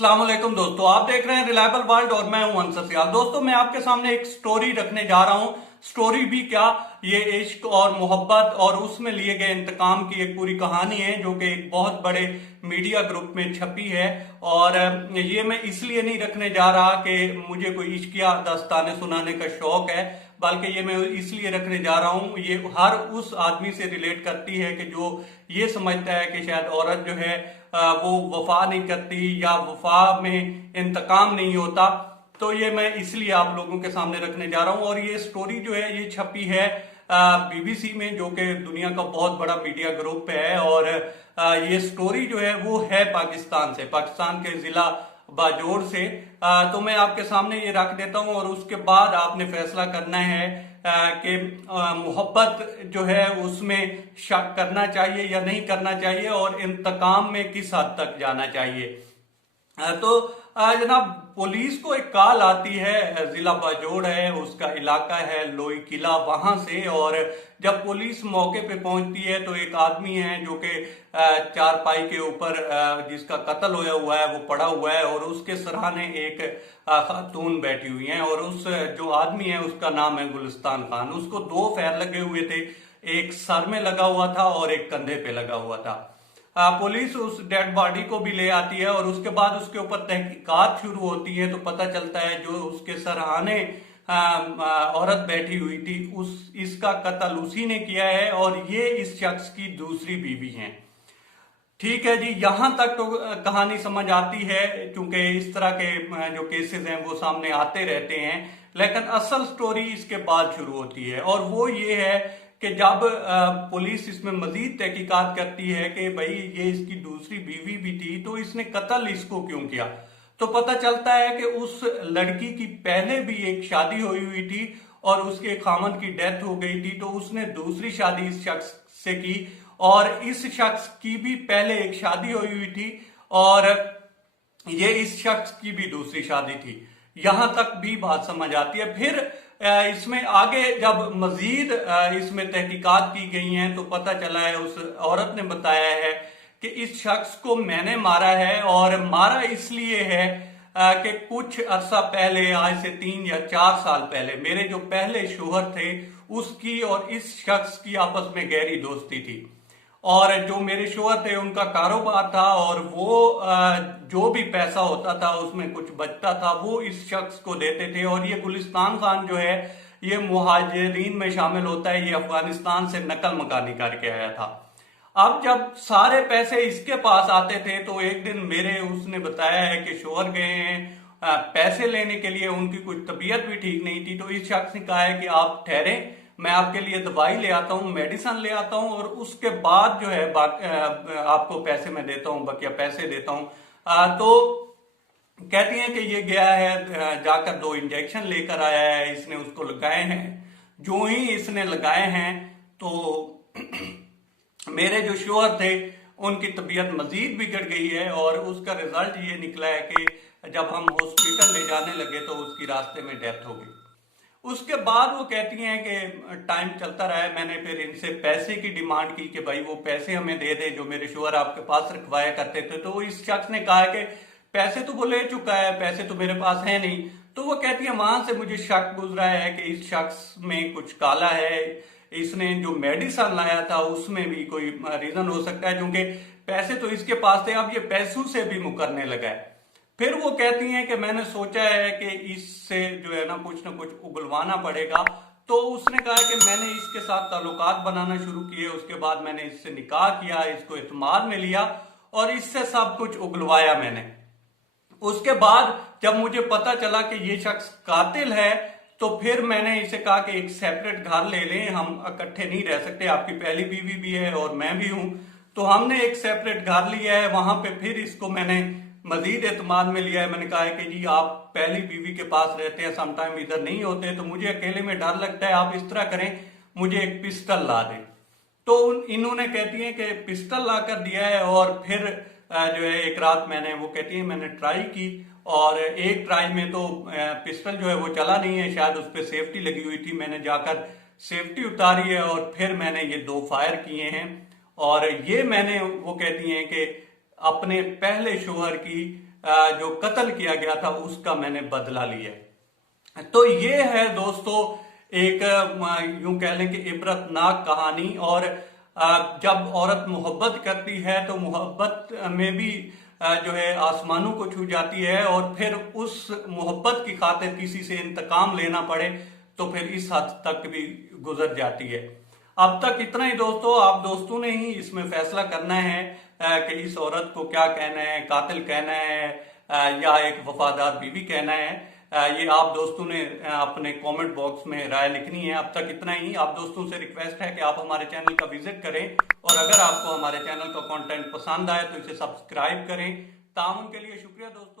अस्सलाम वालेकुम दोस्तों, आप देख रहे हैं रिलायबल वर्ल्ड और मैं हूं अंसर सियाल। दोस्तों, मैं आपके सामने एक स्टोरी रखने जा रहा हूं। स्टोरी भी क्या, ये इश्क और मोहब्बत और उसमें लिए गए इंतकाम की एक पूरी कहानी है जो कि एक बहुत बड़े मीडिया ग्रुप में छपी है। और ये मैं इसलिए नहीं रखने जा रहा कि मुझे कोई इश्किया दास्तानें सुनाने का शौक है, बल्कि ये मैं इसलिए रखने जा रहा हूं, ये हर उस आदमी से रिलेट करती है कि जो ये समझता है कि शायद औरत जो है वो वफा नहीं करती या वफा में इंतकाम नहीं होता। तो ये मैं इसलिए आप लोगों के सामने रखने जा रहा हूं। और ये स्टोरी जो है ये छपी है बीबीसी में, जो कि दुनिया का बहुत बड़ा मीडिया ग्रुप है। और ये स्टोरी जो है वो है पाकिस्तान के जिला बाजोर से। तो मैं आपके सामने ये रख देता हूं और उसके बाद आपने फैसला करना है कि मोहब्बत जो है उसमें शक करना चाहिए या नहीं करना चाहिए और इंतकाम में किस हद तक जाना चाहिए। तो जनाब, पुलिस को एक कॉल आती है, जिला बाजोड़ है, उसका इलाका है लोई किला, वहां से। और जब पुलिस मौके पे पहुंचती है तो एक आदमी है जो कि चारपाई के ऊपर जिसका कत्ल होया हुआ है वो पड़ा हुआ है और उसके सराहने एक खातून बैठी हुई हैं। और उस जो आदमी है उसका नाम है गुलिस्तान खान। उसको दो फैर लगे हुए थे, एक सर में लगा हुआ था और एक कंधे पे लगा हुआ था। पुलिस उस डेड बॉडी को भी ले आती है और उसके बाद उसके ऊपर तहकीकात शुरू होती है। तो पता चलता है जो उसके सराहने औरत बैठी हुई थी इसका कत्ल उसी ने किया है और ये इस शख्स की दूसरी बीवी है। ठीक है जी, यहां तक तो कहानी समझ आती है, क्योंकि इस तरह के जो केसेस हैं वो सामने आते रहते हैं। लेकिन असल स्टोरी इसके बाद शुरू होती है और वो ये है कि जब पुलिस इसमें मजीद तहकीकात करती है कि भाई ये इसकी दूसरी बीवी भी थी तो इसने कत्ल इसको क्यों किया, तो पता चलता है कि उस लड़की की पहले भी एक शादी हुई थी और उसके खामन की डेथ हो गई थी। तो उसने दूसरी शादी इस शख्स से की और इस शख्स की भी पहले एक शादी हुई थी और ये इस शख्स की भी दूसरी शादी थी। यहां तक भी बात समझ आती है। फिर इसमें आगे जब मजीद इसमें तहकीकात की गई हैं तो पता चला है, उस औरत ने बताया है कि इस शख्स को मैंने मारा है और मारा इसलिए है कि कुछ अरसा पहले, आज से 3 या 4 साल पहले, मेरे जो पहले शोहर थे उसकी और इस शख्स की आपस में गहरी दोस्ती थी। और जो मेरे शोहर थे उनका कारोबार था और वो जो भी पैसा होता था उसमें कुछ बचता था वो इस शख्स को देते थे। और ये गुलिस्तान खान जो है ये मुहाजिरीन में शामिल होता है, ये अफगानिस्तान से नकल मकानी करके आया था। अब जब सारे पैसे इसके पास आते थे तो एक दिन मेरे उसने बताया है कि शोहर गए हैं पैसे लेने के लिए, उनकी कुछ तबीयत भी ठीक नहीं थी। तो इस शख्स ने कहा है कि आप ठहरे, मैं आपके लिए दवाई ले आता हूँ, मेडिसिन ले आता हूँ और उसके बाद जो है आपको पैसे मैं देता हूँ, बकिया पैसे देता हूँ। तो कहती हैं कि ये गया है, जाकर 2 इंजेक्शन लेकर आया है, इसने उसको लगाए हैं। जो ही इसने लगाए हैं तो मेरे जो शोहर थे उनकी तबीयत मजीद बिगड़ गई है और उसका रिजल्ट ये निकला है कि जब हम हॉस्पिटल ले जाने लगे तो उसकी रास्ते में डेथ हो गई। उसके बाद वो कहती हैं कि टाइम चलता रहा है, मैंने फिर इनसे पैसे की डिमांड की कि भाई वो पैसे हमें दे दे जो मेरे शोहर आपके पास रखवाया करते थे। तो इस शख्स ने कहा कि पैसे तो वो ले चुका है, पैसे तो मेरे पास है नहीं। तो वो कहती है वहां से मुझे शक गुजरा है कि इस शख्स में कुछ काला है, इसने जो मेडिसिन लाया था उसमें भी कोई रीजन हो सकता है, क्योंकि पैसे तो इसके पास थे, अब ये पैसों से भी मुकरने लगा है। फिर वो कहती हैं कि मैंने सोचा है कि इससे जो है ना कुछ उगलवाना पड़ेगा। तो उसने कहा कि मैंने इसके साथ ताल्लुकात बनाना शुरू किए, उसके बाद मैंने इससे निकाह किया, इसको इत्माद में लिया और इससे सब कुछ उगलवाया मैंने। उसके बाद जब मुझे पता चला कि ये शख्स कातिल है तो फिर मैंने इसे कहा कि एक सेपरेट घर ले लें, हम इकट्ठे नहीं रह सकते, आपकी पहली बीवी भी है और मैं भी हूं। तो हमने एक सेपरेट घर लिया है, वहां पे फिर इसको मैंने मजीद एतमाद में लिया है। मैंने कहा है कि जी आप पहली बीवी के पास रहते हैं, समटाइम इधर नहीं होते, तो मुझे अकेले में डर लगता है, आप इस तरह करें मुझे एक पिस्टल ला दें। तो इन्होंने कहती हैं कि पिस्टल ला कर दिया है। और फिर जो है एक रात मैंने, वो कहती है मैंने ट्राई की और एक ट्राई में तो पिस्टल जो है वो चला नहीं है, शायद उस पर सेफ्टी लगी हुई थी। मैंने जाकर सेफ्टी उतारी है और फिर मैंने ये 2 फायर किए हैं। और ये मैंने, वो कहती हैं कि अपने पहले शोहर की जो कत्ल किया गया था उसका मैंने बदला लिया है। तो ये है दोस्तों एक यूं कह लें कि इबरतनाक कहानी। और जब औरत मोहब्बत करती है तो मोहब्बत में भी जो है आसमानों को छू जाती है, और फिर उस मोहब्बत की खातिर किसी से इंतकाम लेना पड़े तो फिर इस हद तक भी गुजर जाती है। अब तक इतना ही दोस्तों, आप दोस्तों ने ही इसमें फैसला करना है कि इस औरत को क्या कहना है, कातिल कहना है या एक वफादार बीवी कहना है। ये आप दोस्तों ने अपने कमेंट बॉक्स में राय लिखनी है। अब तक इतना ही। आप दोस्तों से रिक्वेस्ट है कि आप हमारे चैनल का विजिट करें, और अगर आपको हमारे चैनल का कंटेंट पसंद आए तो इसे सब्सक्राइब करें। ताउन के लिए शुक्रिया दोस्तों।